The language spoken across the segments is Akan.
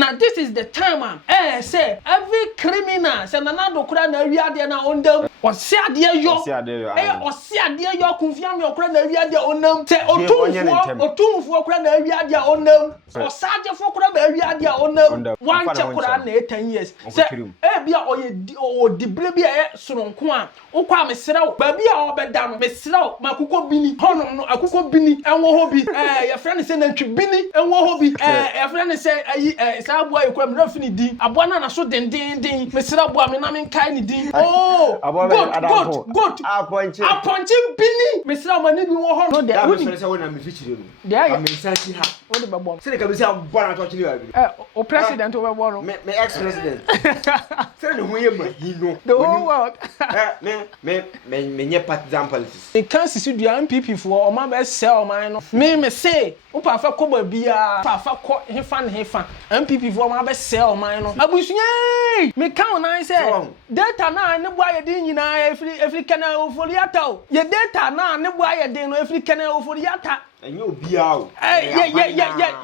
Now this is the time say every criminal say na do kura na wiade na ondam osiade yo osiade yo kunfia me okura na wiade onam say otumfo kura na wiade onam osagefo kura na wiade onam wanche kura na 10 years say bia odibre bia soronko a ukwa mesrew ba bia obeda no mesrew makukọ bini honom no akukọ bini enwo ho bi your friend say nantwi bini enwo ho bi your friend say ayi sa aboa ekura me rafini din aboa na so den mesrew aboa me na me kai ni din good aponche bini mesrew mani bi wo ho no de woni say wona me fichire no de ya me santi ha woni bebo say ka be say aboa na to chiri wa bi o president o bebo no me ex president say no hoye ma hino the whole world me nye partisan politics e kan sisi dua MPP fo o ma be sell man no me say o pa fa ko ba bia fa ko hefa MPP fo ma be sell man no abusunye me kan na say data na ne bo aye din nyina efri kana Ofori Attah o ye data na ne bo aye din no efri kana Ofori Attah enye obia o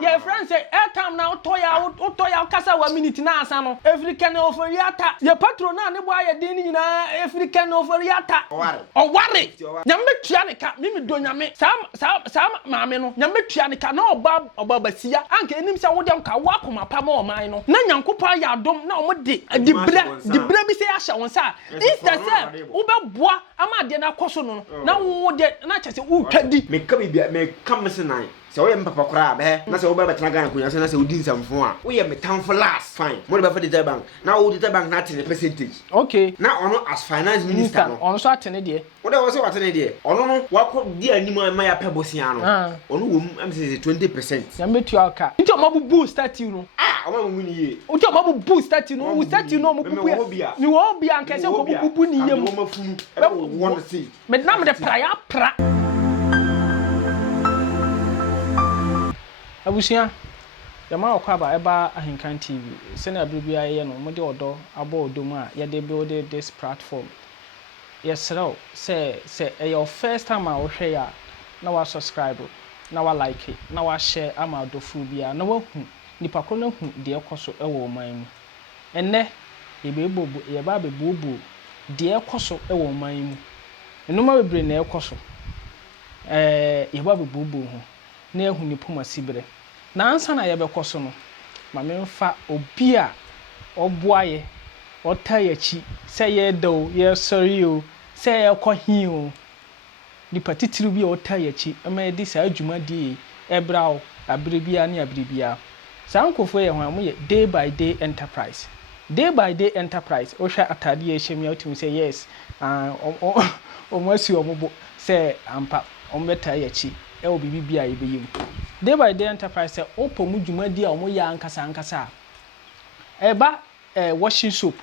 ye friend say airtime na otoya kasa wa minute na asa no every kana Ofori Attah ye patron na ne bo aye din nyina every kana Ofori Attah oware nyame tua ne ka mimi do nyame sa maame no nyame tua ne ka na oba basia anka enim se wodem ka wa koma pa ma o man no na nyankopa ya dom na o de dibra bi se ahya won sa this the same wo be boa ama de na koso no na wo de na chese wo twadi me ka bibia me come nine. So we mpapa kura be na se wo ba betena gan kunya se na se odi nsamfo a wo ye metamfo last fine mo be fa the bank na wo the bank na 10% okay na ono as finance minister no ono so atene de wo de wo se watene de ono no wako di animu ma ya pebosia no ono wo am se 20% ya metu aka nti o mabu boost statue no o ma mu ni ye nti o mabu boost statue no wo statue no mo bubu ni wo bia nka se ko bubu ni yem wo mafunu e wo won see me na me de pra abusia yama okwaba eba ahinkan TV sene abribia ye no mo de odo abo odom a ye de build this platform yesrew say your first time a wo hwe ya na wa subscribe na wa like na wa share ama adofu bia na wa hu nipa kro na hu de ekoso ewo man mu enne ye ba bebubu de ekoso ewo man mu enuma bebre na ekoso ye ba bebubu hu na ehu ni poma sibre na ansa na ye bekoso no ma me mfa obi a oboaye otayachi se ye do ye sorry o se ye kwahi o ni patitiru bi otayachi ama di sa adwuma di ebrao abribia na abribia sankofo ye hwan mo ye day by day enterprise o hwa atade ye hyemi otimi say yes o masi o mobo se ampa o mbetayachi e o bibia ye beyim day by day enterprise opo mu dwumadi a omo ya ankasa eba washing soap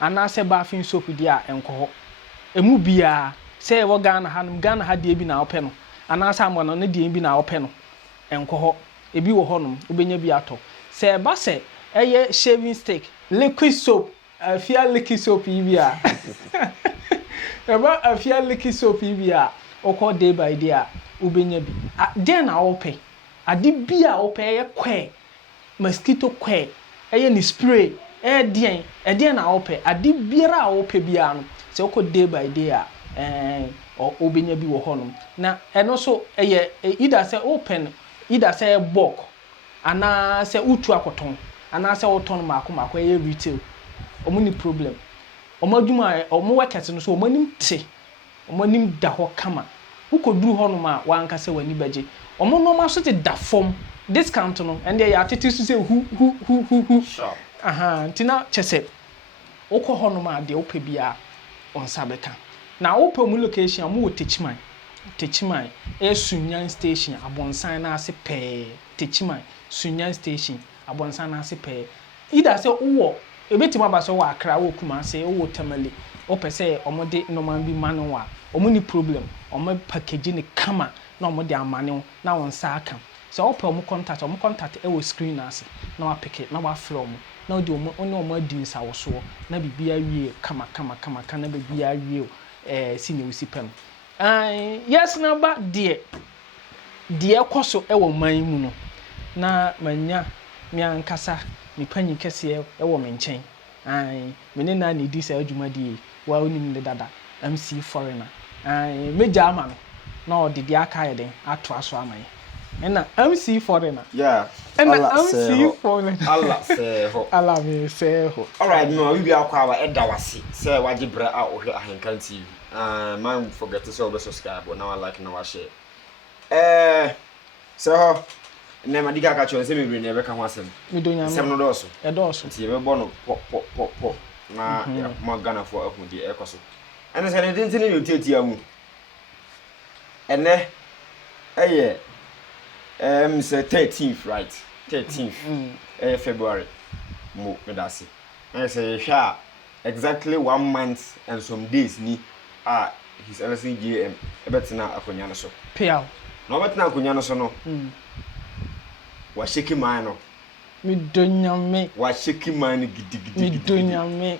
ana se bathing soap dia enko emu bia se wo Ghana ha dia bi na ope no ana se amono ne dia bi na ope no enko ebi wo honom obenya bi ato se ba se eye shaving stick liquid soap afia liquid soap bia eba afia liquid soap bia okọ day by day a obenya bi den na ope adi bia ope ye kwe mosquito kwe eye ni spray den na ope adi biara ope bia no se okọ day by day a obenya bi wo honom na eno so eye either say open either say bulk ana say utu akoton ana say oton mako eye retail omuni problem omaduma omo workers no so omanim te omanim da ho kama ukoduru honom a wanka se wani baje omo no ma so te da form discount no and ya atete so say hu sure ntina chese okọ honom a de opa bia onsa beka na opa mu location amu techiman sunyan station abonsan na ase pe techiman sunyan station abonsan na ase pe ida se wo ebetima ba so wa akra wo kuma se wo tamale opese omode normal bi manu wa omuni problem omo package ni kama na omode amane na wonsa aka so opa omo contact e wo screen ase na wa pick na wa from na odi omo adi nsawo so na bibia wie kama kana bibia wie sine usipem yes na ba de koso e wo man mu no na manya mi ankasa me panyi kese wo me nchen ai me ne na di sa adwumadi wa onim ne dada MC foreigner ai meja ama me na odidi aka ye den ato aso amaye na MC foreigner yeah and MC foreigner Allah say ho Allah me say ho all right no we be akwa wa eda wase say waje bra a ohwe ahenkan TV man forget to subscribe but now I like now I share so na madiga ka chon se me bri na be ka ho asem me do nyame sem no do so e do so ti be bo no po na mo Ghana for akudi e koso ene se ne dintin ni oteti amu ene eye say 13th right 13th February mo medasi ene say sha exactly 1 month and some days ni his LSN JDM ebetina akonya no so piao no betina akonya no so no wa sheki man no me do nyame wa sheki man gidigidi me do nyame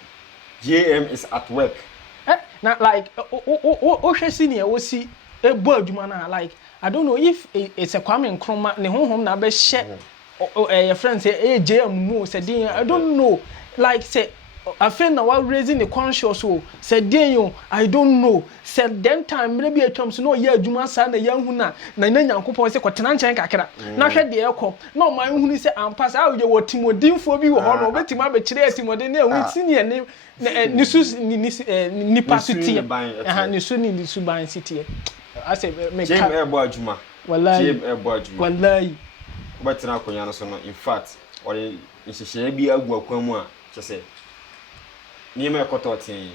JM is at work na like o hwe senior wo si ebo adwuma na like I don't know if it's a Kwame Nkrumah ne honhom na be hye your friend say JM mu say din I don't know like say I feel now while raising the conscious so said den I don't know said then time maybe a chums no ye adwuma sa na yahu na nyankopon say kwotena nchen kakra na hwe de ekọ na o man hunu say ampa sa ye wotimodinfo bi wo ho no obetima be kire asimode na ehu senior ni su ni pasiti ni su ni su ban city I say make JM ebo adwuma wallahi JM ebo adwuma wallahi obetina akonya no so no in fact ori nhyehyɛ bi agu akwan mu a kyese niema ekototin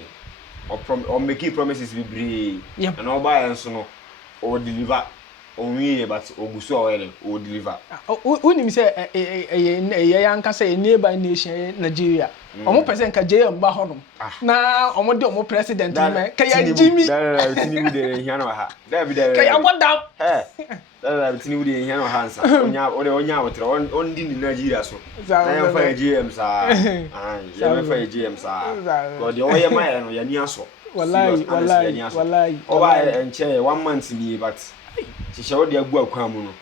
or make promises be brave and all by and so no or deliver only but oguso or deliver unim say yanka say neighbor nation Nigeria omo person ka JM ba hono na omo de omo president me ka ya Jimmy Tinubu de hia no ha da bi da ka ya godam da Tinubu de hia no hansa onya wotre on di Nigeria so na ya fa JM sa ya fa JM sa go de oye mai no ya ni aso wallahi oba enche 1 month ni but she de agu akwan mu no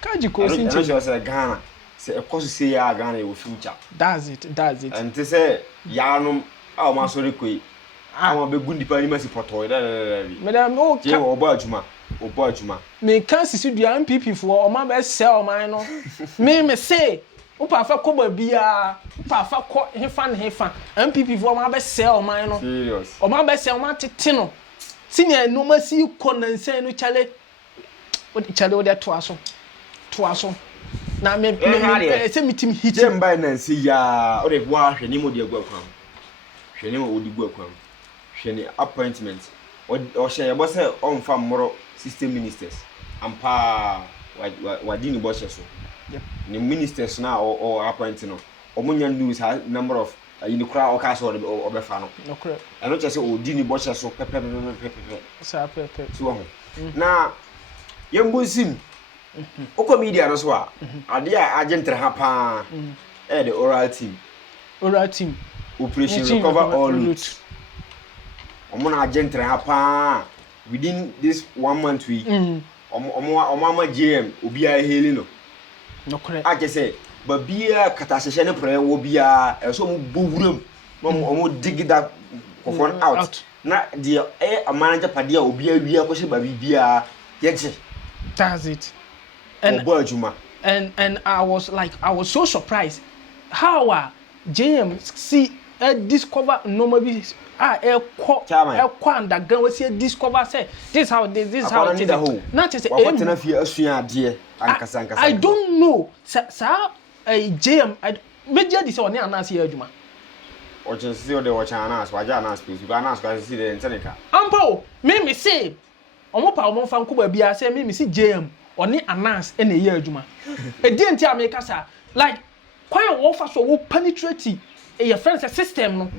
kaji ko sinti no say Ghana say e koso say ya Ghana e future that's it and to say ya no a ma so rekoi a be gundi pa ni ma si poto madam no je obo adwuma me kan sisi dua MPP fo o ma be sell man no me say o pa fa ko ba bia o pa fa ko hefa MPP fo o ma be sell man no serious o ma be sell ma tete no senior no ma si ko na nsen no chale o de to aso na me say meeting hit dem by na nsi ya o de bua hwe ni mo de agu akwan hwe ni mo odi gu akwan hwe ni appointment o she ye bo say on fa moro system ministers ampa wadi ni bo she so ni ministers na o appoint no o mo nyan lose number of you kra o ka so o be fa no correct eno che say odi ni bo she so pepe sa pepe so na yembosim oko media no so a ade a agentre ha pa the oral team operation recover all route omo na agentre ha pa within this 1 month we omo JM obi a heli no correct a say ba bia katasheshe ne pre wo bia so mo bowuram omo dig that kofon out na the manager pade a obi a wi akose ba bia yeje that's it and I was so surprised how JM see discover normally underground we see discover say this how it is not just I don't know sa JM media this one announce here adwuma o just see the watch announce waja announce please you announce because see the internet ampo me say omo pa omo fa nko bia say me see JM oni announce ene ye adwuma e di enti America sa like kwan wo fa so wo penetrate your friends system no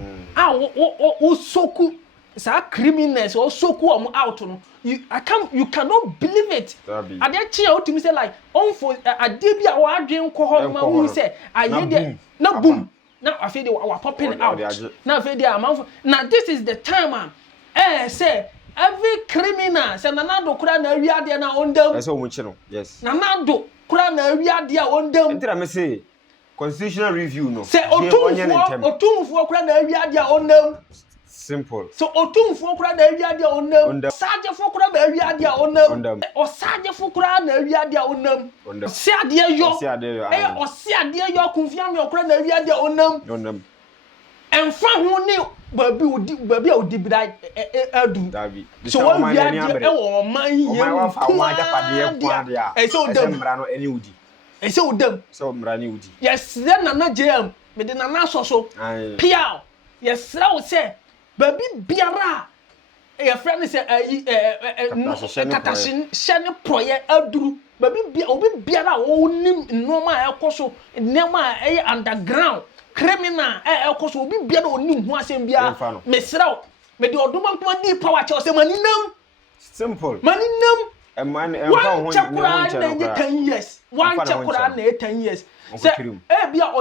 wo soku sa criminals wo soku am out no you cannot believe it ade chia otimi say like on for ade bia wo adwen ko ho ma wu say aye de na boom na afede we popping out na afede am na this is the time say every criminal say nanado kura na wiade na ondam eso mo chi no yes nanado kura na wiade a ondam entira me say constitutional review no. Say otumfo kura na awia dia onam. Simple. So otumfo kura na awia dia onam. Sajefo kura na awia dia onam. Osajefo kura na awia dia onam. Si ade yo. Osi ade yo kunfia me kura na awia dia onam. Emfa ho ni babi odi bidai adu. So wa awia dia e wo man yie. O man wa japade kwa dia. E so dem mra no eni udi. E so dem. So mra ni udi. Yes, then na JDM. Me de na so. Piao. Yes, ra wo say baby biara e friend say katashin shene proye aduru baby obi biara wo nim normal ekoso nema e underground criminal ekoso obi biara onim ho asem bia mesraw me de odoma ntoma di power che say maninam simple maninam e man e fa ho chakura na 10 years one chakura na 10 years say e bia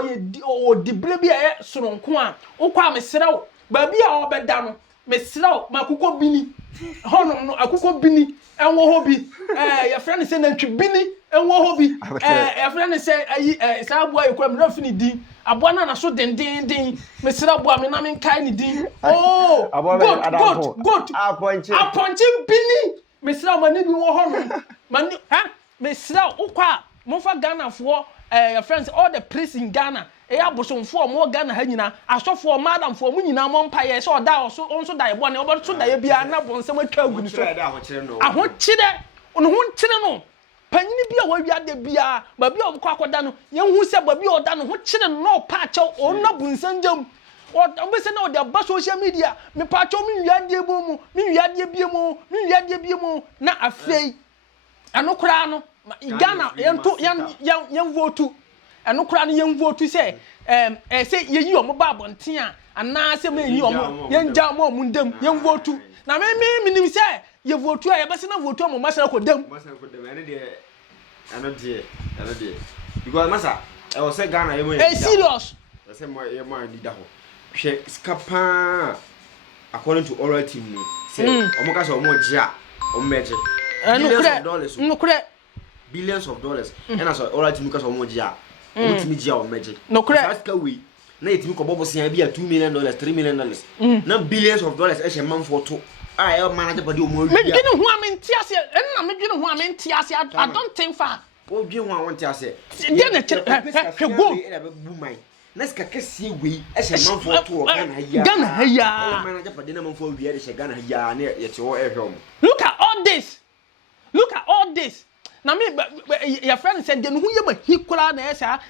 o dibre bia e soronko a ukwa mesraw baby a obeda no mesraw makukọ bini hono no akukọ bini enwo ho bi your friend say nantwi bini enwo ho bi your friend say ayi sa aboa ekwa me no fini din aboa na so den mesraw aboa me na me kai ni din oh good aponche bini mesraw mani bi wo hono mani mesraw ukwa mo fa Ghana fo your friends all the priests in Ghana abosomfo mo Ghana ha nyina asofo madamfo mo nyina mo mpaye so da so onso da ebo ne obo so da ye bia na bonsem atwa agu so aho kire no panyini bia wa wiade bia ba bia obko akoda no ye hu se ba bia oda no ho kire no pa acha onna bunsanjam obese na oda ba social media me pa acha mi wiade bo mu mi wiade bie mu na afei anokra no Ghana yan vote eno kura no yen vote say say yeyi omo ba bonten a ana say me yi omo yen ja omo mundam yen vote na me minim say ye vote a ye bese na vote omo masara ko dam ene de because masa e wo say Ghana ye mo serious e say mo ye mo leader ho hwe skapa according to oral team no say omo ka say omo gia omo meje no kure billions of dollars and as oral team ka say omo gia ultimi gia o magic no correct aska we na yetimi ko bobo sian bia $2 million $3 million na billions of dollars e she man for to I manager body o mo wi me dwene ho amenti ase na me dwene ho amenti ase I don't think far o dwene ho awonti ase dey na go bu mai na ska kese we e she man for to Ghana haya manager body na man for wi e she Ghana haya na ye che wo e hwom look at all this na me your friend said den hu ye ma hikura na esa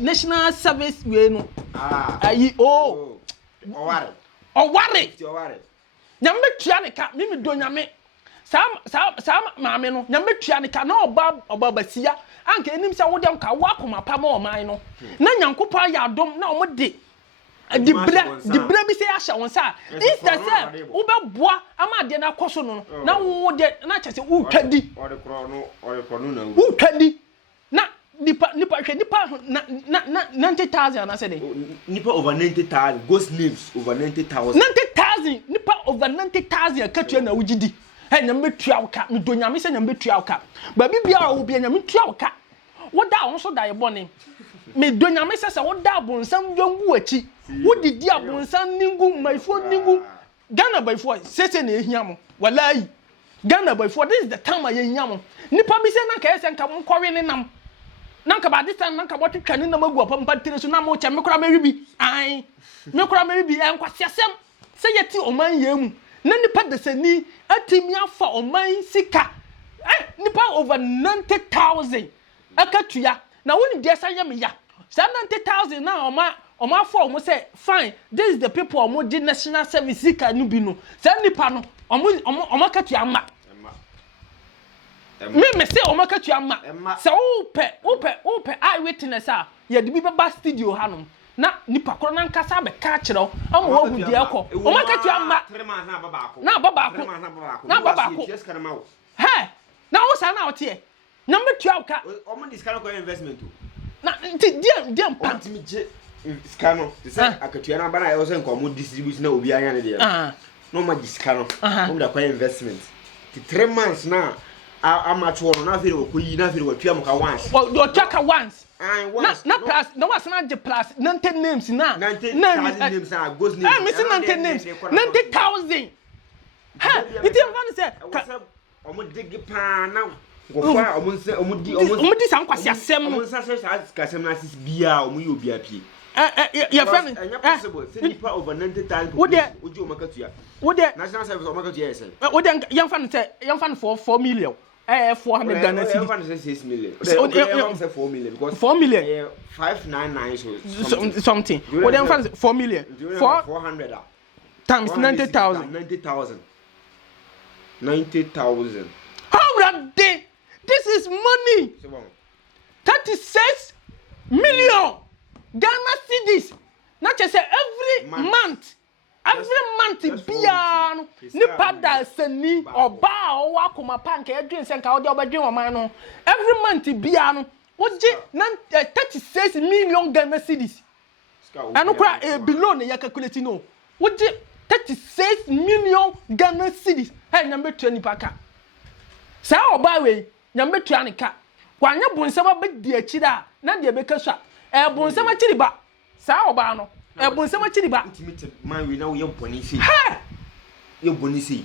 national service we no ayi oware nyame tua ne ka me do nyame sa maame no nyame tua ne ka na oba basia anka enim sa wodem ka wakoma pa ma o man no na nyankopa ya dom na o mo de dibra bi se ya sha won sa instead say wo be boa ama de na koso no na wo de na chese wo twadi ode kro no na wo twadi na nipa na 90,000 na say dey nipa over 90,000 ghost names over 90,000 nipa over 90,000 katua na wugidi he nyame tua woka me do nyame se nyame tua woka ba bibia wo bia nyame tua woka wo da won so da ye bone me do nyame se wo da bonsam dwangu achi wo didi abonsam ningu maifo ningu Ghana baifo sese na ehia mo wallahi Ghana baifo this is the time aye ehia mo nipa bi se na ka ese nka mo kɔwe ne nam na nka ba this time na nka bo twetwa ne nam agu opampa tire so na mo che me kora mewibi ai me kora mewibi enkwasiasem se yeti oman yemu na nipa de sani atimi afa oman sika nipa over 90,000 akatua na woni de sa yem ya 90,000 na oma for omo say fine this is the people omo di national service sika nu bi no sa nipa no omo katua ma me say omo katua ma se upe eye witness a ye de bi ba studio hanom na nipa koro na nkasa be ka kire omo wo hu de ekọ omo katua ma na baba ko he na wo sa na ote na metua ka omo discount ko investment na dem pa ntimi je discount they say akatua na bana yo say nko omo distribute na obi anya ne de no ma discount omo da ko investment 3 months na amateur na feel ko yi na feel wa tua mo ka once well your chaka once once na plus no was na je plus 90 names na 90,000 names na ghost names me say 90 names 90,000 ha it even say omo dig pa na gofa omo di san kwase asem omo sa kasem na sis bia omo yi obi apie your friend say nipa over 90,000 oji o makatuya national service o makatuya yes wo de yan fan for 4 million 400 Ghana cedis. Yan fan say 6 million. Yan say 4 million because 4 million 599 so something. Wo de yan fan 4 million 400 times 90,000. 90,000. How that day? This is money. 36 million Ghana cedis. Not just every month. Every month biano ni pada sani oba o akoma panka edwen senka o de obedwen o man no every month biano oje 36 million Ghana cedis anu kwa below na ya calculate no oje 36 million Ghana cedis hey nyambe tua ni paka sa oba we nyambe tua ni ka kwanya bonsama be di akira na de be kasua bonsama chiri ba sa oba no ebonsam akiri ba intimate man we na we yeboni si ha yeboni si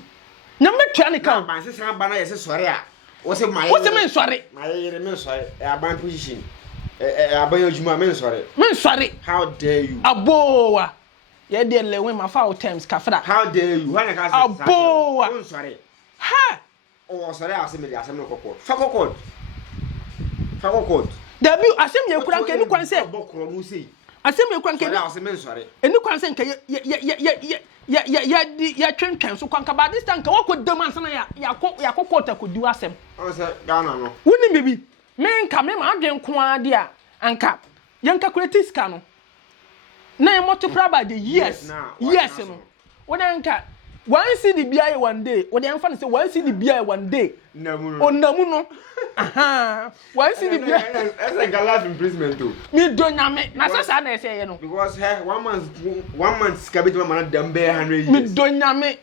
na metwa ne ka ban se san ba na yese sore a wo se mai wo se men sore mai men sore aban position aban adwuma men sore how dare you abowa ye de lewe ma fa times kafra how dare you when ka say abowa men sore ha o sore asem de asem no kokot fa kokot dabi asem ye kura nke ni kwan se bokro no sei asem ekwan ke eni kwan se nka ya twentwen so kwan ka ba this time ka wakodam ansa ya kokota kodi wasem o se Ghana no woni mebi me nka me ma adwen ko ade a anka yanka creative scan no na e multiply by the years no wona nka one see the BI one day what the fan say one see the BI one day onamu no aha one see the BI that's like a life imprisonment too me do nyame na sasa na say no because hey 1 month cabinet man dem be 100 years me do nyame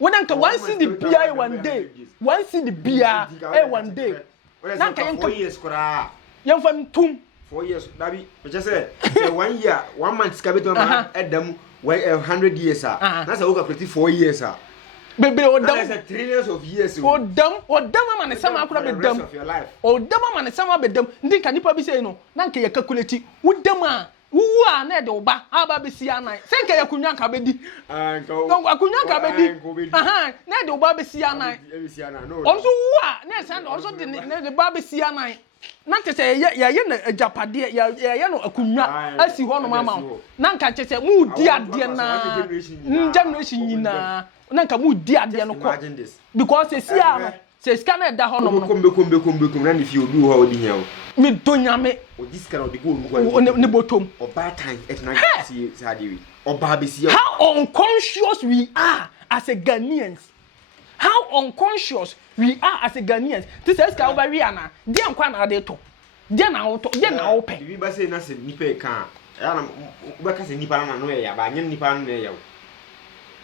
wona nka one see the BI one day one see the BI one day na nka yanka 4 years kura yan fan tum 4 years dabi just say 1 year 1 month cabinet man edam 100 years that's a work 4 years bebe odam that's 3 years of years odam ama ne sama akura bedam odam ama ne sama bedam ndi ka nipa bi sei no na nka ye calculate wodam a wuwu a na de oba aba be sia nan se nka ye kunwa ka bedi akunwa ka bedi aha na de oba be sia nan onso wu a na se na onso de ba be sia nan na tete ye na ajapade ye no akunwa asi ho no mama na nka tete mu di ade na generation nyina na nka mu di ade no ko because se ska na da ho no kombe na ni fi obi ho odi hia o me donyame o diska na odi go mu ne botom oba time if na see sadewi oba be see how unconscious we are as a Ghanaians. How unconscious we are as a Ghanaians. This is how we are now. They are quite na to. They na auto. They na open. If you say na se nipa kan, ya na we ka se nipa na no ya ba nya nipa no ya.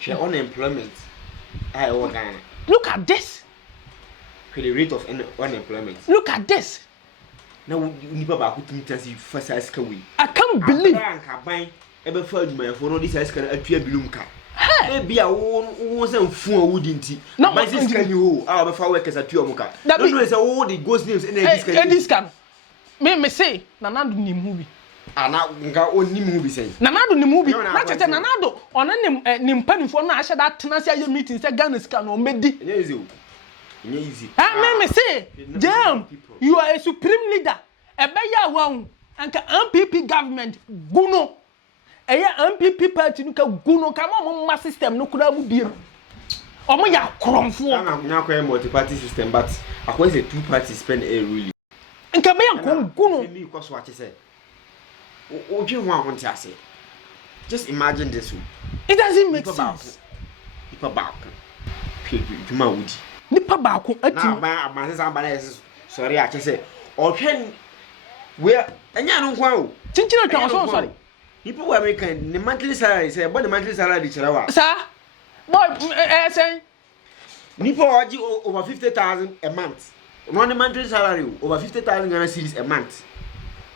Share unemployment. I Ghana. Look at this. The rate of unemployment. Look at this. Now nipa ba ku tumi tasi fasa ska we. I can't believe. Anka ban e be fa adwuma for no this ska atua bilum ka. Bia wo se mfu a wudi nti ba se ska ni ho a be fa workers atua mu ka no no say wo the ghost names in this can me say nanado ni mu bi ana nga oni mu bi say nanado ni mu bi na chete nanado ona ni mpanifo na ahye da tena se aye meeting say Ghana ska no medi easy me say damn you are a supreme leader ebeya wan anka MPP government guno eye MPP party no ka guno ka mo ma system no kura mu biem omo ya kromfo na kwa multi party system but akwa is a two party spend a really nka be yan guno me ko so ache say o dwe ho ahonte ase just imagine this one it doesn't make sense nipa back juma wudi nipa baako ati na ba se san ba na yes sorry ache say o hwe we anya no kwa o chinchina twa so sorry people were making the monthly salary say but the monthly salary chirawa sir boy say nipo oji over 50,000 a month Monthly salary over 50,000 Ghana cedis a month.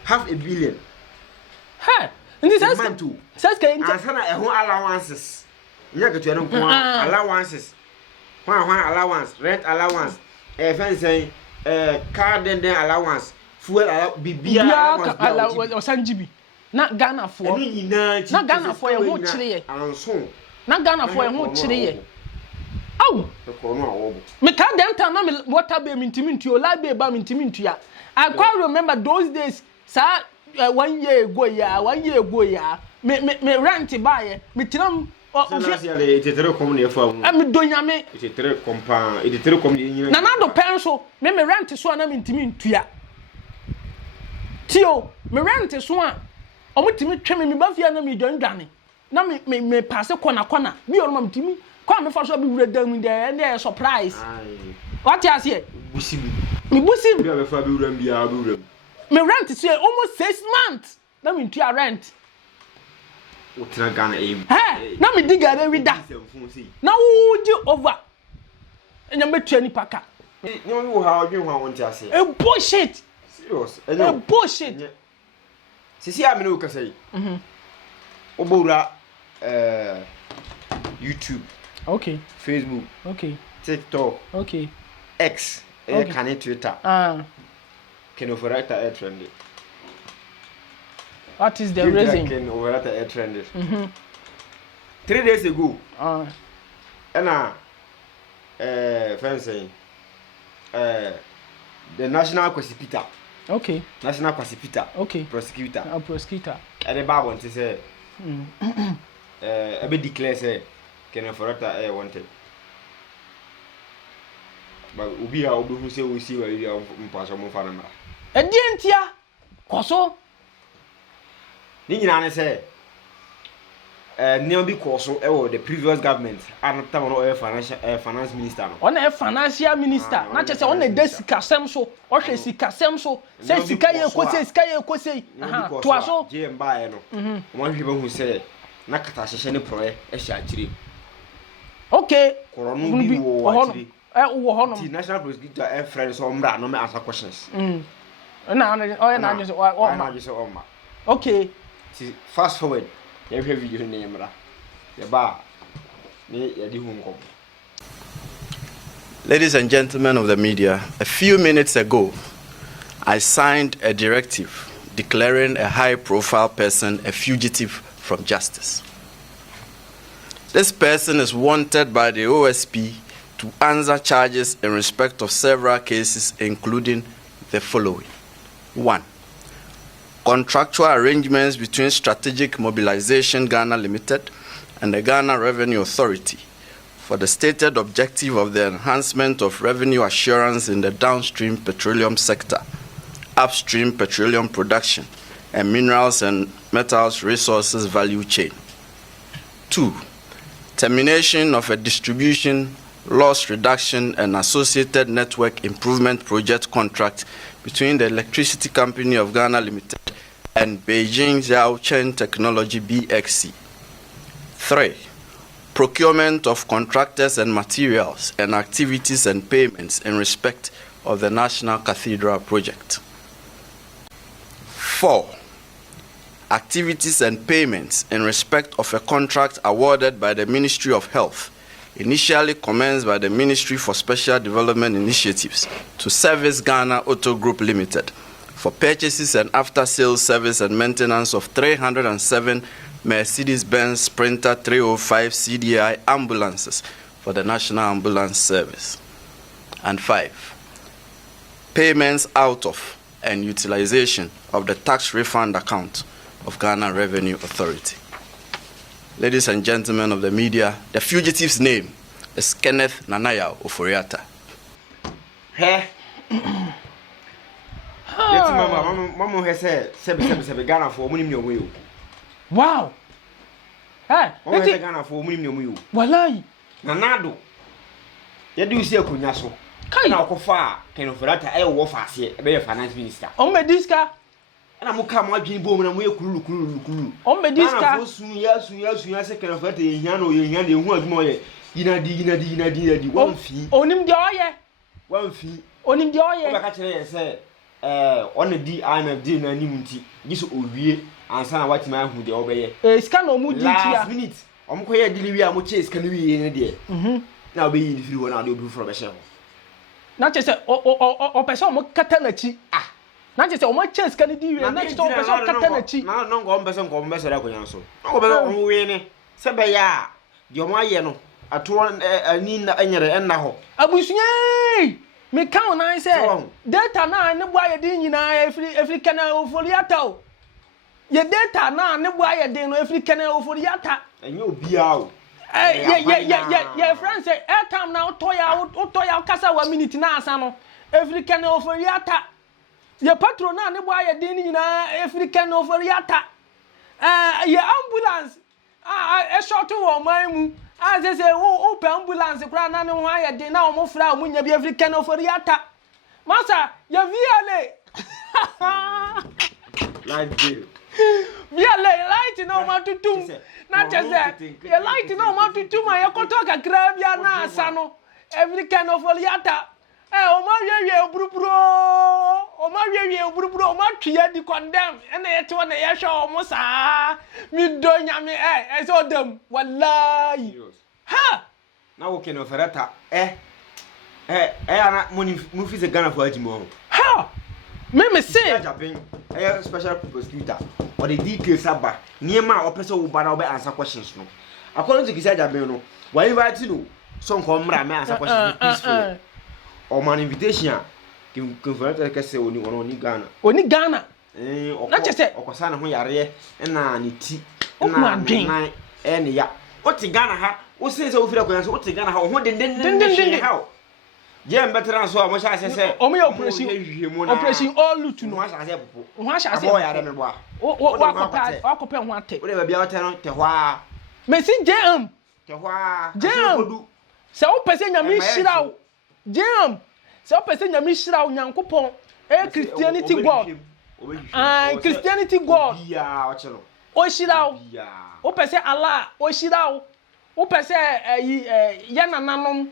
$500 million. Hey, and this is month too. Says can allowances. You get your allowances. One allowance, rent allowance, fencing, car then allowance, fuel allowance, or Sanjibi. Not Ghana for not Ghana for a whole tree. Not Ghana for a whole tree. Oh, me can't damn tell what I be intimate to your life be about intimate to ya. I quite remember those days, sir. 1 year ago, yeah, 1 year ago, yeah. Me rent buy me tell I'm doing me. It's a trade compound. It's a trade compound. Nanado pencil, me rent so na me ntimi ntua. Tio, me rent so a omo timi twa me ba fia na me dwandwane. Na me pass corner. Me on mam timi. Kwa me fa so be wura dam there and surprise. What you say? Busim. Me busim. Me fa be wura bia be wura. Me rent so almost 6 months. Na me ntua rent. Utra Ghana hey, na me diga dey with that. Na wo di over. Enya metua ni paka. No you how you want to say. A bullshit. Serious. A bullshit. Sisi a me no ka say. Obura YouTube. Okay. Facebook. Okay. TikTok. Okay. X. Can Twitter. Can overwrite a trend. What is the reason? Can overwrite a trend. 3 days ago. And fencing. The national prosecutor. Okay. National prosecutor. Okay. Prosecutor. Prosecutor. And the Bible to say. A bit declare say. Can overwrite a wanted. But ubi a obi who say we see where you are mpaso mo fana. E di entia koso ni nyina say neon bi koso e wo the previous government and time no finance minister no. On financial minister na che say on the sikasem so o hwe sikasem so say sika ye kose aha to aso JDM bae no. Mo hwe ba hu say na kata hyehye ne proye e hye akire. Okay. Korono bi wo akire. The national prosecutor and friends or no me answer questions. Okay. See, fast forward. You have video name ra. The bar. Ladies and gentlemen of the media, a few minutes ago, I signed a directive declaring a high-profile person a fugitive from justice. This person is wanted by the OSP to answer charges in respect of several cases, including the following. 1. Contractual arrangements between Strategic Mobilization Ghana Limited and the Ghana Revenue Authority for the stated objective of the enhancement of revenue assurance in the downstream petroleum sector, upstream petroleum production, and minerals and metals resources value chain. 2. Termination of a distribution, loss reduction, and associated network improvement project contract between the Electricity Company of Ghana Limited and Beijing Zhaochen Technology BXC. 3. Procurement of contractors and materials and activities and payments in respect of the National Cathedral project. 4. Activities and payments in respect of a contract awarded by the Ministry of Health, initially commenced by the Ministry for Special Development Initiatives to Service Ghana Auto Group Limited for purchases and after-sales service and maintenance of 307 Mercedes-Benz Sprinter 305 CDI ambulances for the National Ambulance Service. And 5. Payments out of and utilization of the tax refund account of Ghana Revenue Authority. Ladies and gentlemen of the media, the fugitive's name is Kenneth Nanaya Ofori. Hey. Yes, Mama has said, Seven Ghana for minimum. Wow. Hey, Ghana for minimum. Walai. Nanado. You do see a cunyaso. Can I go far? Can of that I will fast here, a finance minister. On me disca. And I'm come watching boom and I'm kulu. On me disca. Yes, second of that, Yano, one more. Ina di 1 fee. On him, the oye. 1 fee. oni di oye o ka kire say on di IMFD na ni munti giso owie ansa na wati ma hu de obeye sika na omu di tia last minute omko ye delivery a mo che sika no wie ne de na obeyi ni firi wona de obi fro be she ho na che se o person mo kata na chi na che se o mo che sika ni di wie na che o person kata na chi na no ngo person ko mo be da konya so ngo be o wie ne se be ya de o mo aye no ato ani na anyere enna ho abusunye me count na say data na ne bo aye din nyina every kana Ofori Attah ye data na ne bo aye din no every kana Ofori Attah enye obia o ye friend say airtime na utoya kasa 1 minute na asa no every kana Ofori Attah ye patron na ne bo aye din nyina every kana Ofori Attah ye ambulance e short wo man mu as say o ambulance kura na ne ho aye din na o mo fra o nya bi every kana Ofori Attah masa ye viale like viale light no ma tutum na chese ye light no ma tutum ya koto kakra bia na asa no every kind of Ofori Attah o ma wiye buruburo o ma wiye buruburo o ma twie di condemn ena ye to na ye hwe o mo saa mi do nyame so dem wallahi ha na wo ken Ofori Attah ana mo fi se Ghana for ajimo ha me say Japan special prosecutor or the details aba niema o pese wo ba na wo be answer questions no according to Kisa Japan no why invite no so nko mra me answer questions peaceful o man invitation Ofori Attah ka se oni Ghana na chese okosa na ho yare na ne ti na dwen ne ya o ti Ghana ha o se wo fira kwanso o ti Ghana ha o ho den ha Jem better so mo sha se o me operation all loot no mo sha se popo ho sha se abo ya me boa wakopɛ ho ate o de ba bia o te no te hwa mesi JM te hwa JM se o pese nyame hiraw JM se o pese nyame hiraw nyankopɔn Christianity God Christianity God bia o che no o hiraw o pese Allah o hiraw o pese yana nanom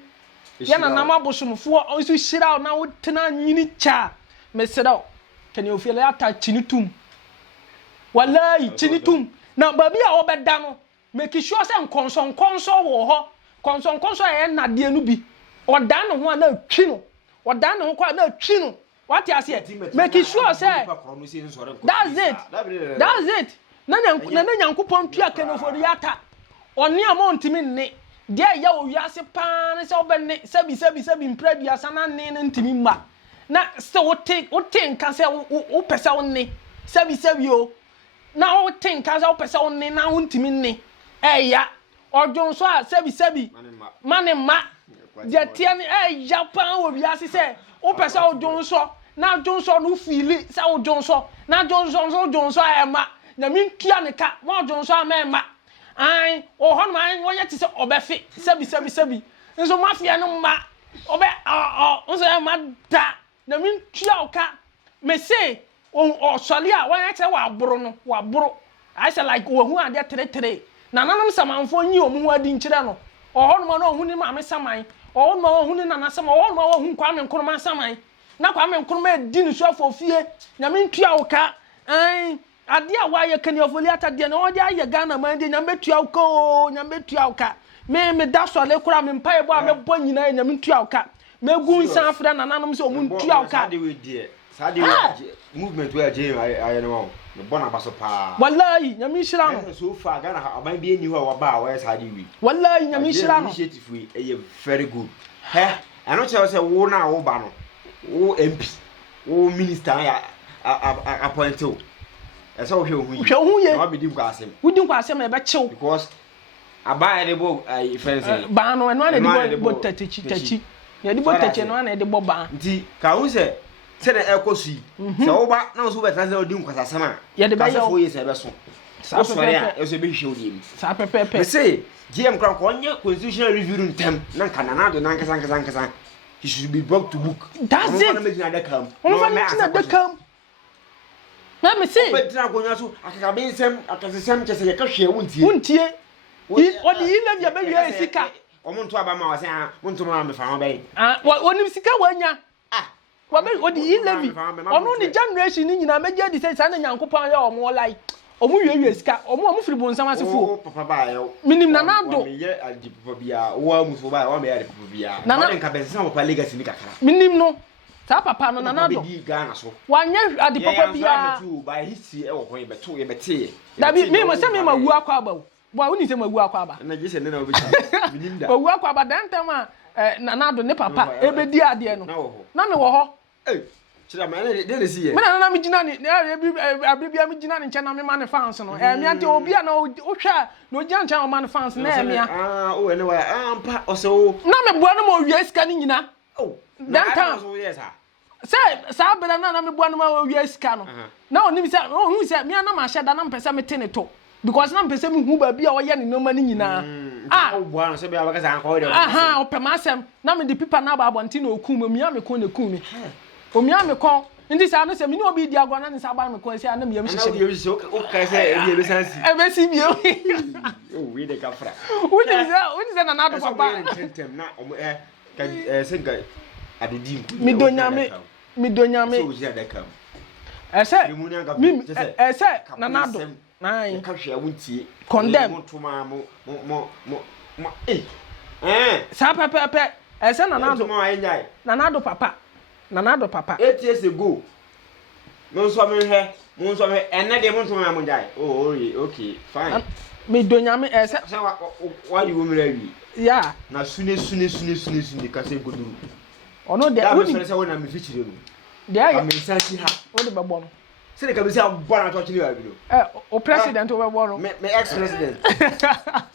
yana nama bosomfo onso hiraw na wo tena nyini cha meseraw kani Ofori Attah chinitum wallahi chinitum na babi a obeda no make sure say nkonso wo ho konso e na de anu bi oda ne ho na twi no oda ne ho kwa na twi no what you say make sure say that's it na nyankopon tua kani Ofori Attah oni amontimi nne dia ya owiase pa ne se obenne sebi mpradua sana ne ntimi ma na se wote nka se wo pese wo ne sebi o na wote nka se wo pese wo ne na wo ntimi ne ya odwonso a sebi mane ma dia tie ne ya pa owiase se wo pese odwonso na odwonso no fili se odwonso na odwonso ma na mintua ne ka mo odwonso a ma ai o hon man wonya ti se obefi sebi nso mafia no ma obe nso ma da na min tua oka me say o sole a wonya che wa boro I say like wo hu ade tere na nanom samanfo nyi omu adi nkire no o hon man no hu ni ma me saman o hon man hu ni nana saman o hon man hu kwa me nkoroma saman na kwa me nkoroma edi ni so afofie na min tua oka ai ade a waye kani Ofori Attah de na odi aye Ghana man de nyambe tua uka me da so le kura me mpa ebo a me bo nyina nyambe tua uka me gu nsan afra na nanom se omu tua uka sade movement we aje aye no me bona baso pa wallahi nyambe hira no so far Ghana aban bi eni ho wa ba wa sade wi wallahi nyambe hira no initiative we e very good ano che say wo na wo ba no wo MP wo minister ya appointed esa wo hwe ye na be wudi kwa asem e be chew because abaya de bo fence ba no eno na de bo tachi ya de bo tachi no na de bo ba nti ka hu se na ekosu se wo ba na so be transe odi nkwasasem a ya de ba yo fo ye se be so sa sori a eso be hwe odi sa pepepe me say GM kran ko onye constitutional review ntem na nkana na do na nkasa he should be brought to book that's it no me na me say but na gonya so akakabensem akasesem chese ye ka hwe wontie odi ile bia be wi sika omuntu aba ma wase a muntu ma me fa ho be wonim sika wanya wabe odi levy onu ni generation ni nyina meje di say na nyankopon ya omo like omo wiwe sika omo firi bonsam asefo papa ba yo minim na nado me ye adi papa bia wo musfo ba wo me ye adi papa bia na den ka bensa papa legacy ni kakara minim no sa papa no na nado bi Ghana so wanye adi papa bia ba history e wo ho ye beto ye bete da bi me mo se me ma wu akwa ba bo woni se ma wu akwa ba na je se ne na obi minim da wu akwa ba dan tam na nado ne papa ebedi ade no na me wo ho chira ma ne si ye me na me gina ni abibia me gina ni nche na me man fans no me ante obi a na o hwa na o gina nche o man fans na me o ene wa ampa o se o na me bua no mo wie sika ni nyina dan tam say sa bela na me bua no ma wie sika no na onim say hu say me na ma hye da na mpese me te ne to because na mpese me hu ba bia o ye ne no ma ni nyina o bua no se bia ba ka san ko de o pe ma asem na me de pipa na ba abonti na okum me me ko na kum me omia me ko ndi sa no se me ni obi di agwa na ni sa ba me ko se na me yem hihye o ka se e be sansi e be si bio o we de ka fra woni se na do papa na o ka se ga adodi mi donyame so ji ada kam ese ese na nado nai ka hwe awuntie condemn tuma mo sa pepe ese na nado tuma anyai na nado papa 8 years ago mo so me ene de mo tuma mo jai oh okay fine mi donyame ese wa you wo mira wi ya na sune ka se goduru ono de woni se wona me fichire no de ya me santi ha o de bebo no se de ka be se abona to chini wa bi no o president o bebo no me ex president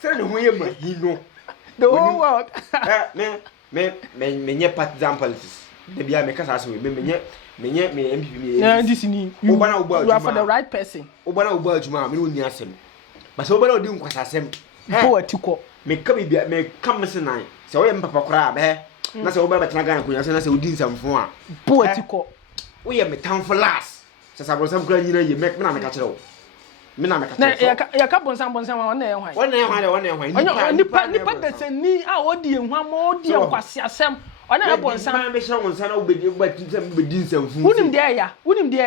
se ne ho ye ma hino the whole world me nye partisan politics de bia me kasa so me MPP me na this ni you are for the right person obana obo adwuma me woni asem ba se obana odi nkwasasem bo atiko me ka bibia me kam se nan se wo ye mpapa kora ba na se obana betena Ghana kunya se na se odi nsamfo a bo atiko wo ye me town for last se sabrosam kura nyina ye me na me ka kire wo me na me ka kire na ya ka bonsam wa na ye hwan nipa de se ni a odi ehwa ma odi nkwasiasem ona bonsam me hye wonsa na obedi nsamfo wunim de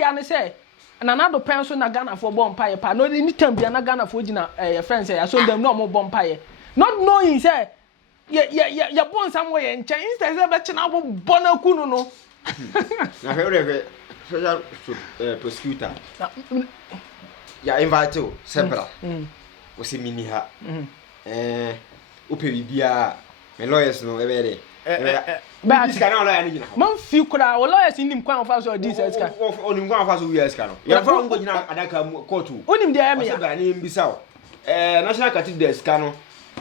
ya ne se na nado penso na Ghana for bompaye pa no ni tambia na Ghana for gina friends ya so dem no mo bompaye not knowing say ya bonsam wo ye nche instead say be china bo bona kunu no na he social prosecutor ya invite sebra o se mini ha o pe bibia me lawyers no ebere ba this kana lawyer ni gina man fi kura o lawyers ndim kwan fa so this ka onim kwan fa so wi ska no ya fa ngo gina adaka court onim de ya ba ni mbisa national cathedral ska no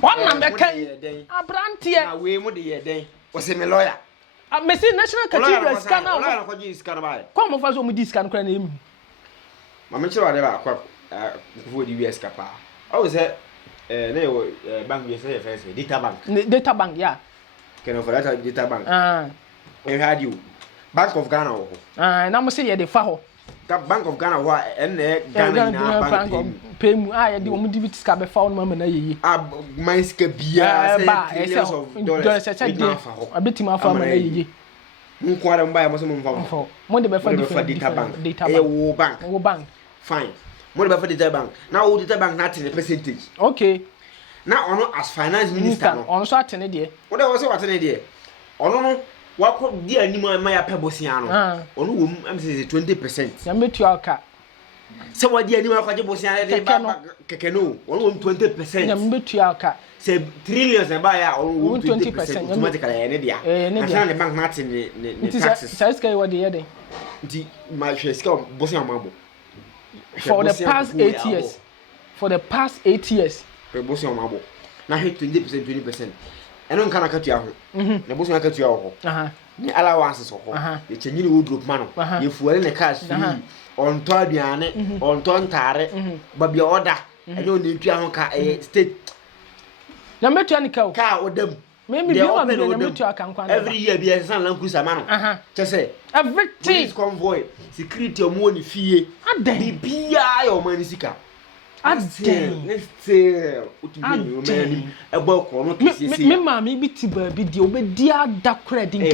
one na be kan abrantie na we mu de ye den o se me lawyer Messi national cathedral ska na lawyer ko gi ska no ba kwa mo fa so mu dis ska no kura na emu ma me chiro ade ba kwa ko di wi ska pa o se na yo bank we say first data bank yeah can for that data bank we had you Bank of Ghana ho na mo say ye de fa ho Bank of Ghana ho Ghana na bank pay mu ye de o mu debit ska be fa no ma na ye my ska bia say trillions of dollars abetima fa ma na ye nko ara mba ya mo so mo fa mo de be fa data bank wo bank fine mo de be fa data bank now wo data bank na 10% okay na ono as finance minister no ono so atene de wo de wo so atene de ono no wako di animu ma ya pebosia no ono wo am say 20% ya metu aka se wo di animu akwaje bosia de ba keke no ono wo 20% ya metu aka se trillions e ba ya ono wo 20% automatically ya ne dia na ne bank na atene ne taxes sai ska wo de ye de nti ma hwe ska bosia ma bo for the past 8 years bosia ma bo na hwe 20% eno nka na katua ho na bosia katua ho ni allowances ho ye chenyini wardrobe ma no ye fuare ne cash free on to aduane on to ntare ba bia order enyo ne tua ho ka state na metua ni ka odam me bi ma bi na metua ka nkwa every year bi san lan cruiser ma no chese everything convoy security omo ni fie bibia ya omo ni sika Let's say, me mammy be tiba be the obedia da credit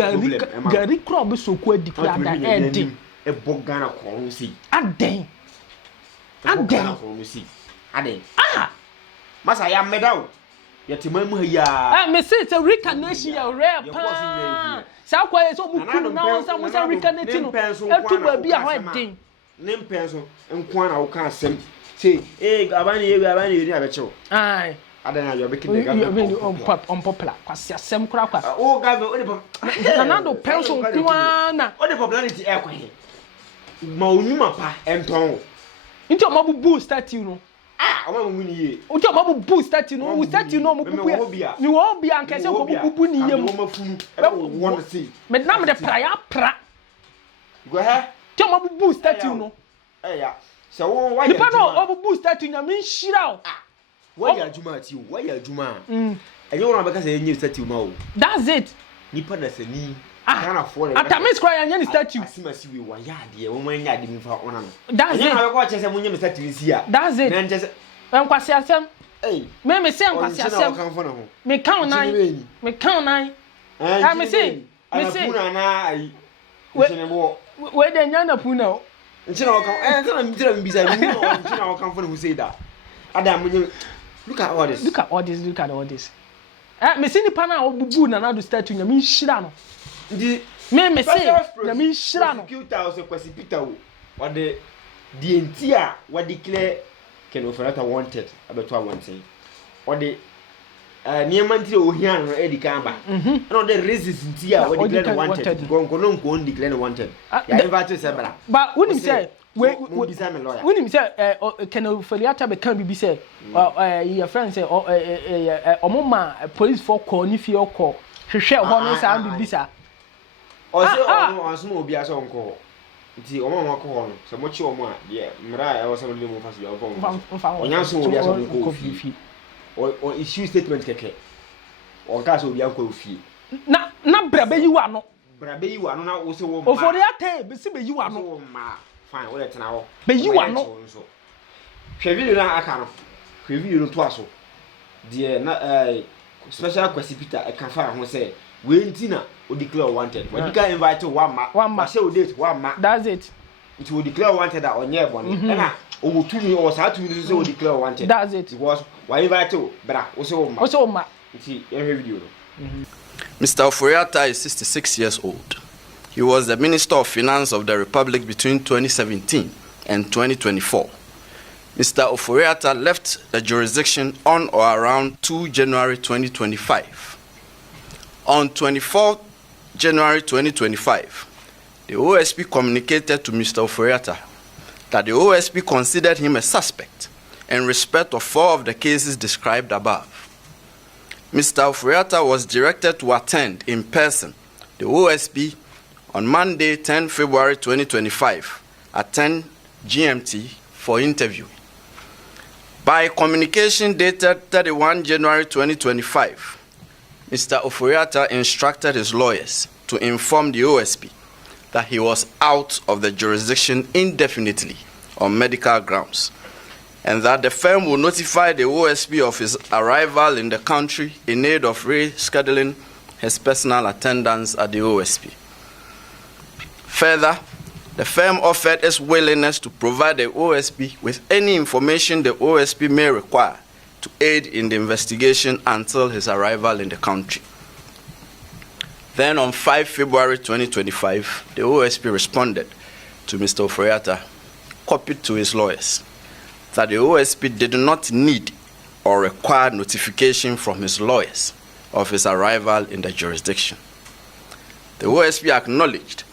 Gary Crop so quid declared that ending a Bogana Corusi. Adding. Massa, I am made out. Yet, ya. I may say it's a recarnation, a rare pan. Southway so now someone's a recarnating pencil to be a wedding. Name pencil and Quana can't send. Say, Gabani, you have a show. Aye, I don't know you're making the unpopular. Quasia some cracker. Oh, God, another pencil, Kuana. What the popularity airplane? Maunuma and Tongue. Into a mobile boost statue. I want to win. Into a mobile boost statue. We statue no more. You won't be Uncle Bubuni. Want to see. But now the prayer pra. Go ahead. Tell mobile boost statue no. Yeah. So why you know boost statue? I mean, shit out. Why are Juma at you? Why are Juma? And you want to say a new statue now. That's it. Nippon as a knee. Can't afford it. At a miss cry and any statue. I see my see why dear woman I didn't for honor. That's it. I watch as a woman statue is here. That's it. And just Quasiasem. Hey, Mammy say Quasiasem. Me count nine. Me count nine. I may say, where the Yana Puno. And you know, I'm telling beside me. I'll come from who say that. Adam, look at all this. Look at all this. Me see the pana of Bubu and other statue. I mean, Shirano. Me say, I mean, Shirano. What the entire what declare can offer wanted about one thing. Or the near Manti Ohian or Eddie Kamba. No, the resistance here what declare wanted. Go declare wanted. I invited Sabra. But wouldn't say, when him say, can Oforiata become be said, your friend say, or Mama, police for call, if you call, she shall honest and be bisa. Or small be as uncle. The Oma call, so much or more, yeah, Mara or somebody will pass your phone. Or Yanson will be as uncle fee. Or issue statement keke. Or gas will be uncle fee. Not Brabe, you are not. Brabe, you are not also. Oh, for the attack, but you are not. Fine, well, it's now. But you are not. Chevy, I can't. Review to us. Dear, special Quasipita, I can find who say, when Tina will declare wanted. When you can invite to one show date, that's it. It will declare wanted on your one. And I will to me or Saturday will declare wanted. That's it. It was why invite to, but also, ma. See, every video. Mr. Oforiata is 66 years old. He was the Minister of Finance of the Republic between 2017 and 2024. Mr. Oforiata left the jurisdiction on or around 2 January 2025. On 24 January 2025, the OSP communicated to Mr. Oforiata that the OSP considered him a suspect in respect of 4 of the cases described above. Mr. Oforiata was directed to attend in person the OSP on Monday, 10 February 2025 at 10 GMT for interview. By communication dated 31 January 2025, Mr. Oforiata instructed his lawyers to inform the OSP that he was out of the jurisdiction indefinitely on medical grounds, and that the firm will notify the OSP of his arrival in the country in aid of rescheduling his personal attendance at the OSP. Further, the firm offered its willingness to provide the OSP with any information the OSP may require to aid in the investigation until his arrival in the country. Then on 5 February 2025, the OSP responded to Mr. Oforiata, copied to his lawyers, that the OSP did not need or require notification from his lawyers of his arrival in the jurisdiction. The OSP acknowledged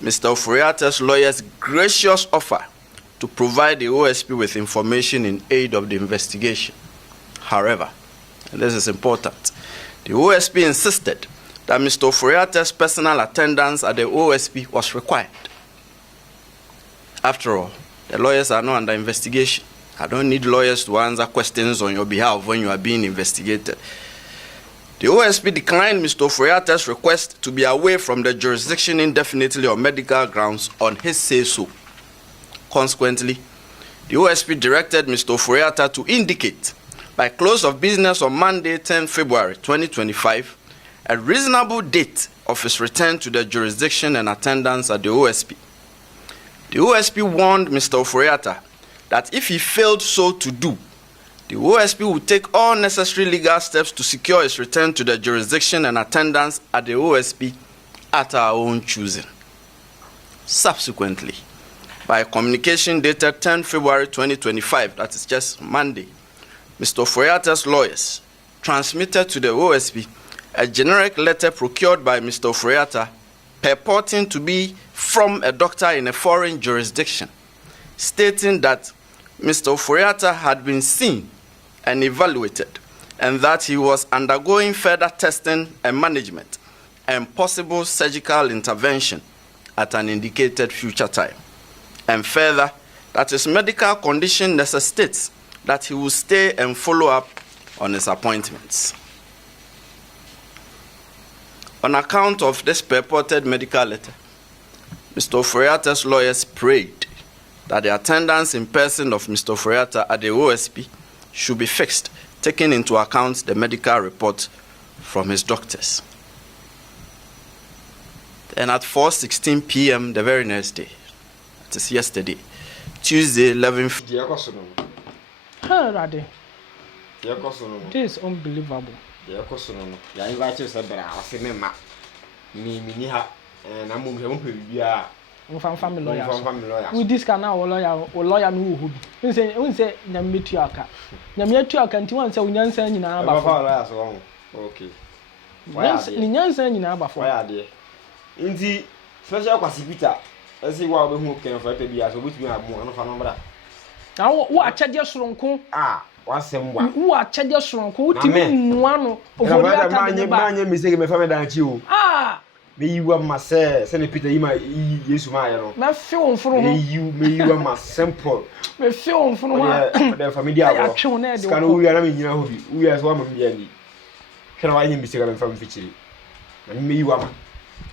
Mr. Oforiata's lawyer's gracious offer to provide the OSP with information in aid of the investigation. However, and this is important, the OSP insisted that Mr. Oforiata's personal attendance at the OSP was required. After all, the lawyers are not under investigation. I don't need lawyers to answer questions on your behalf when you are being investigated. The OSP declined Mr. Oforiata's request to be away from the jurisdiction indefinitely on medical grounds on his say-so. Consequently, the OSP directed Mr. Ofori Attah to indicate by close of business on Monday, 10 February 2025, a reasonable date of his return to the jurisdiction and attendance at the OSP. The OSP warned Mr. Ofori Attah that if he failed so to do, the OSP would take all necessary legal steps to secure his return to the jurisdiction and attendance at the OSP at our own choosing. Subsequently, by a communication dated 10 February 2025, that is just Monday, Mr. Ofori Attah's lawyers transmitted to the OSP a generic letter procured by Mr. Ofori Attah purporting to be from a doctor in a foreign jurisdiction, stating that Mr. Ofori Attah had been seen and evaluated and that he was undergoing further testing and management and possible surgical intervention at an indicated future time. And further, that his medical condition necessitates that he will stay and follow up on his appointments. On account of this purported medical letter, Mr. Ofori Attah's lawyers prayed that the attendance in person of Mr. Ofori Attah at the OSP should be fixed, taking into account the medical report from his doctors. And at 4:16 p.m. the very next day, that is yesterday, Tuesday, 11th. This is unbelievable. Family lawyer. We this can now lawyer no hu. We say na metu aka. Na metu aka nti wan say unyansa nyina aba fo. Okay. Ni nyansa nyina aba fo. Why there? Nti special kwasipita. Esi wa obehu ken fa pe bia so butumi abu anu fa no bra. Na wo achade soronko. Wasem wa. Wo achade soronko utimi nwa no. Ofori Attah manye mistake me fa me dan chi o. Me you am say ne Peter yima Yesu ma ye no. Me fe onforo ho. Me you am simple. Me fe onforo ho. The family abo. Scan we are na me nyina ho bi. We are so am bia ni. Kana wa nyim mistake me fa me fichiri. Na me you am.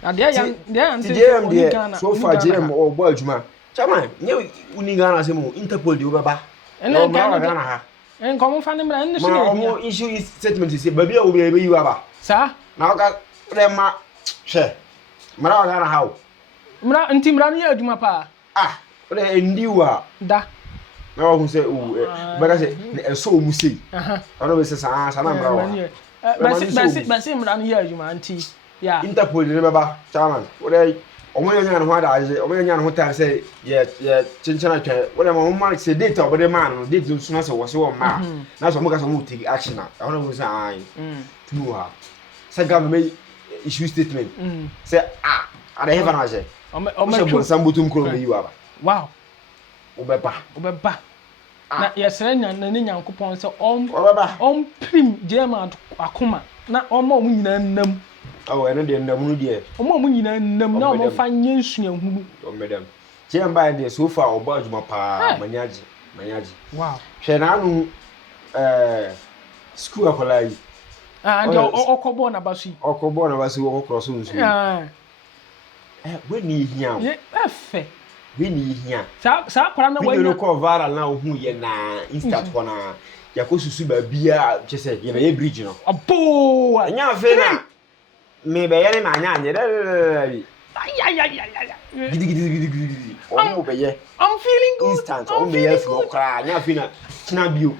Na dey say JDM so far JDM o bo adwuma. Chairman, nye ONIGHANA se mo Interpol di obaba. Na Ghana ha. En komo fa ne mra ne so na omo issue statement say ba bia obi be you aba. Sa? Na oga rema she. Mara Ghana how? Mra nti mra ne adwuma pa. Ode ndiwa. Da. Na o say o ba say e so mu sei. Ono be say sa na mra wa. Ba say mra ne adwuma nti. Yeah. Interpol ne baba chairman. Ode omo nya no ho adaje, omo nya no ho tan say ye chinchana twa. Ode mo ma say data obode man no date so na say wo se wo ma. Na so mo ka so mo take action na. Ono go say ai. Tunu ha. Say government issue statement. Say ada heaven na je. O sambutum kro be you aba. Wow. Obeba. Na yesere nya na ne nyankopon say on prim jema akoma na omo mu nyina nam. Eno de ndam nu de. Omo mu nyina nam na omo fa nye nsua hunu. O madam. Chemba de so far obo adwuma pa manyaji. Wow. Hwe na anu school akola yi. And okobo na basu. Okobo na basu wo cross nsu. We ni hia. Ye efe. We ni hia. Sa kwara na we no ko viral na ohu ye na instant ko na yakosusu ba bia chese ye na ye bridge no. Abo! Anya fe na me be ye na anya anye. Gidi. Omo be ye. I'm feeling good. Instant. Omo be ye flo kra anya fe na china bio.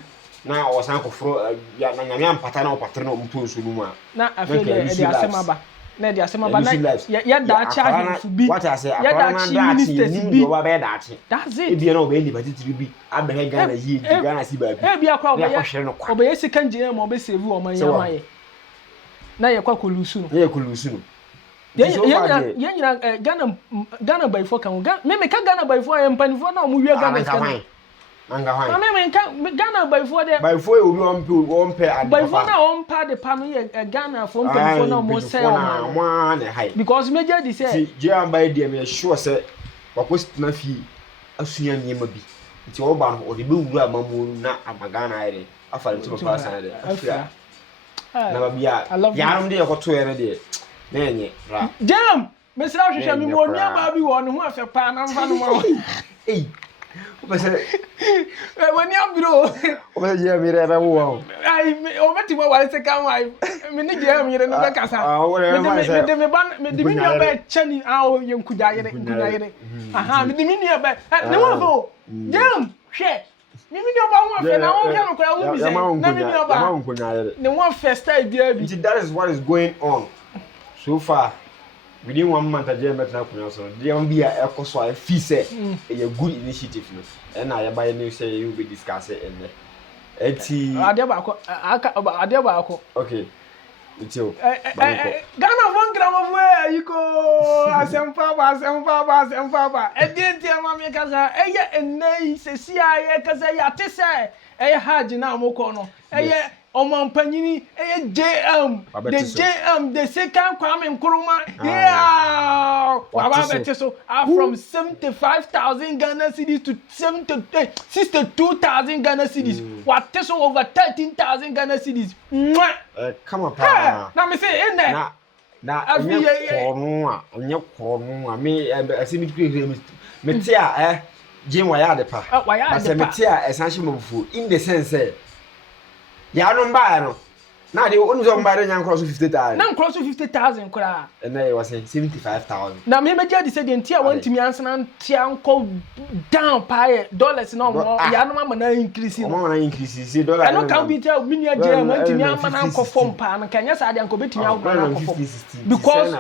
Na osan ko fro ya na nyame ampata na opatre na omuto nso nu a na afi de asemaba na de asemaba na ya da cha ahemfu bi ya da chi ministers bi do ba be da chi that's it e bi na obe ni batitiri bi abehe Ghana yi Ghana si ba bi e bi akwa obe ye second JDM mo be save o man ya maye na ye kwa kolusu no ye nyina Ghana by for kan me ka Ghana by for ya mpanifo na omu wie Ghana kan Angahwan. Ghana by for there. By for you on pair. By for now on pair the panel Ghana from for now more sell one high. Because major this say. Jam by them sure say what na fi asuya nyema bi. Nti oba no odi be wura mamu na amagana ere. Afa nti papa san de. Afia. Na ba bia. Yarum de yakoto ere de. Na enye ra. Jam, mesra hwehwe mi mo nua ba bi wo ne ho afepa na mfa no mo. Hey. When you bro, Oba je mi re ba wo. I obeti mo wale second wife. Me ni je mi re no be kasa. Me de mi ni oba chani awo ye nkuja yere. Aha, me de mi ni oba. Ne wo go. Jam, hwe. Me ni oba wo fe na wo kan ko wo bi se. Na me ni oba. Ne one first time bia bi. That is what is going on so far. Within 1 month, I just met now. So there will be a cost for a fee. Say a good initiative, and I buy new say you will be discussing and okay. It's you. Ghana 1 gram of where you go. Asamba. I didn't tell Mammy Kaza. And nay, say, see, I say, I had you now, Mokono. Oman Panini, JM, the JM, the second Kwame Nkrumah, yeah, so from 75,000 Ghana cedis to 62,000 Ghana cedis. What is over 13,000 Ghana cedis? Come on, now me say in there. Now, I'm your corner. I see me tia, Jim Wayade, why I say, Metia, essential food in the sense. Ya no mba no na de onu zo mba de nyan cross 50,000 na cross 50,000 kura and I was saying 75,000 na me meja de say de ntia wantimi ansana ntia nko down pay dollars no mo ya no ma na increase no mo na increase see dollar I no can be tell me near je wantimi ama na nko form pa na kanya sa de nko betimi awo na nko form because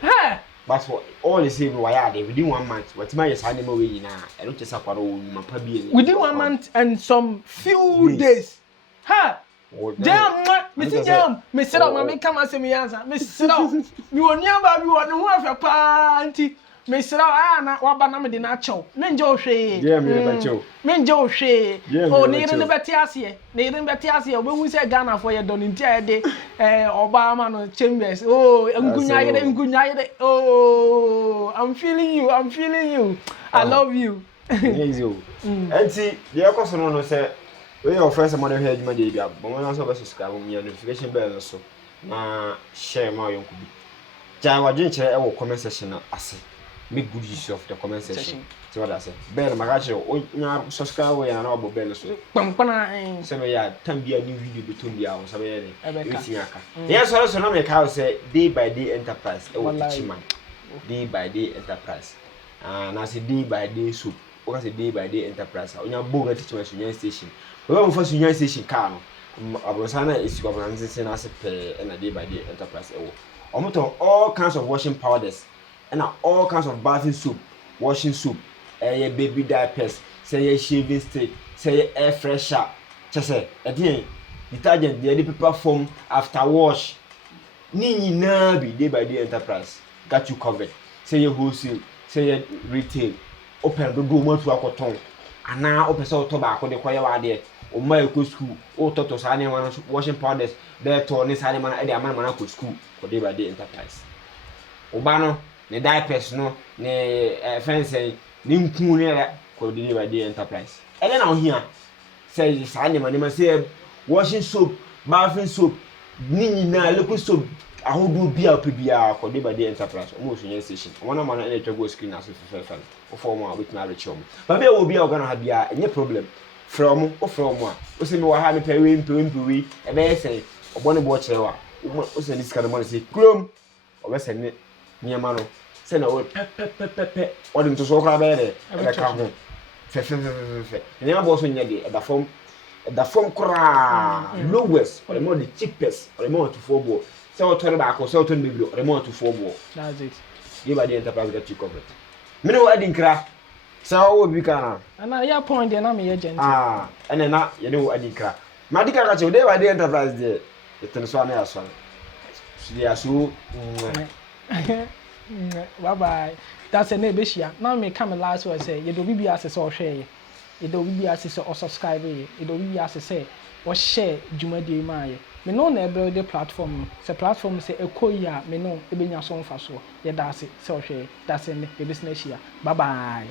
hey but for all the same why are they within 1 month what my yes animal we na I don't just akwaro ma pa bi within 1 month and some few days ha Jam, Mr. Jam, Mr. Mammy, come as a mianza, Mr. You are nearby, you are the one of your party, Mr. Anna, what banana did not show. Menjo Shay, Menjo Shay, oh, near the Batiasia, near the Batiasia, when we say Ghana for your don entire day, Obama no chambers, oh, I'm good, oh, I'm feeling you, I love you. And see, the Ocosono said, we are first among the head, my dear, but when I saw subscribe on your notification bell also. Na share my young could be. Jawa Jincher, I will comment section as make good use of the comment section. So what I say, Bell Magacho, oh, subscribe and all bell. So, some ya, can be a new video between the hours. Yes, also, no make how say day by day enterprise, day by day enterprise. And I say day by day soup, or I say day by day enterprise. On your book at Union Station. We won't first Union Station car. Abosana is governance as a pay and a day by day enterprise. All kinds of washing powders and all kinds of bathing soap, washing soap, baby diapers, say a shaving stick, say air fresher, just say again detergent, the paper foam after wash. Nini nabi day by day enterprise got you covered. Say a wholesale, say a retail, open the door to a cotton, and now open so tobacco the choir there. O my go school, o toto sani wana washing powders, there to ni sani mana edi amana mana go school for day by day enterprise. Obano, ne diapers no, ne fence, ni mku ne for day by day enterprise. And then out here, say sani mana say washing soap, bathing soap, ni na liquid soap. I will do be up for day by day enterprise. Almost in station. One man and go screen as a fan or former with my rich home. But there will be a gonna have any problem. From one. We say, we have a pay, and they say, one watch, what's this kind of money? Say, Chrome, or send it near Mano. Send a pep, or into so crab, and I come home. And then I was in the form cry, lowest, or the more the cheapest, or the more to 4 ball. So turn back or so turn baby, or the more to 4 ball. That's it. Give by the enterprise that you covered. Me know I didn't crack. So we can. And I point and I'm a agent. And then you know I didn't crack. Medical got you there by the enterprise there. It's one as well. They are so. Bye bye. That's a neighbor. Now me come last word say you do be as a share. You do be as a subscribe. You do be as a say or share Juma de Maya. Me no na build the platform. The platform say a koya me no e be nya so mfa so. Ye that's it. So share. That's in the business here. Bye bye.